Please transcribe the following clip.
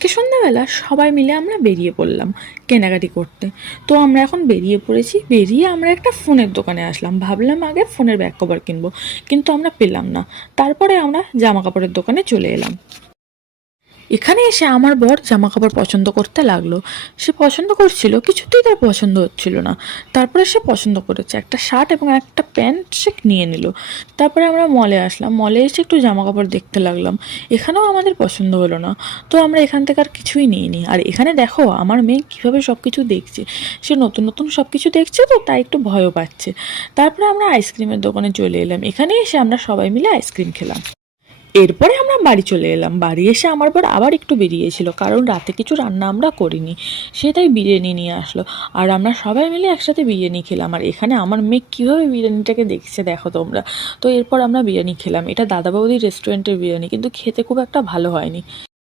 আজকে সন্ধ্যাবেলা সবাই মিলে আমরা বেরিয়ে পড়লাম কেনাকাটি করতে। তো আমরা এখন বেরিয়ে পড়েছি। বেরিয়ে আমরা একটা ফোনের দোকানে আসলাম, ভাবলাম আগে ফোনের ব্যাক কভার কিনবো, কিন্তু আমরা পেলাম না। তারপরে আমরা জামা কাপড়ের দোকানে চলে এলাম। এখানে এসে আমার বর জামা কাপড় পছন্দ করতে লাগলো। সে পছন্দ করছিল, কিছুতেই তার পছন্দ হচ্ছিল না। তারপরে সে পছন্দ করেছে একটা শার্ট এবং একটা প্যান্ট, সে নিয়ে নিল। তারপরে আমরা মলে আসলাম, মলে এসে একটু জামা কাপড় দেখতে লাগলাম। এখানেও আমাদের পছন্দ হলো না। তো আমরা এখান থেকে আর কিছুই নিইনি। আর এখানে দেখো আমার মেয়ে কীভাবে সব কিছু দেখছে। সে নতুন নতুন সব কিছু দেখছে, তো তাই একটু ভয়ও পাচ্ছে। তারপরে আমরা আইসক্রিমের দোকানে চলে এলাম। এখানে এসে আমরা সবাই মিলে আইসক্রিম খেলাম। এরপরে আমরা বাড়ি চলে এলাম। বাড়ি এসে আমার পর আবার একটু বেরিয়েছিল, কারণ রাতে কিছু রান্না আমরা করিনি। সে তাই বিরিয়ানি নিয়ে আসলো, আর আমরা সবাই মিলে একসাথে বিরিয়ানি খেলাম। আর এখানে আমার মেয়ে কীভাবে বিরিয়ানিটাকে দেখছে দেখো তোমরা। তো এরপর আমরা বিরিয়ানি খেলাম। এটা দাদা বৌদির রেস্টুরেন্টের বিরিয়ানি, কিন্তু খেতে খুব একটা ভালো হয়নি।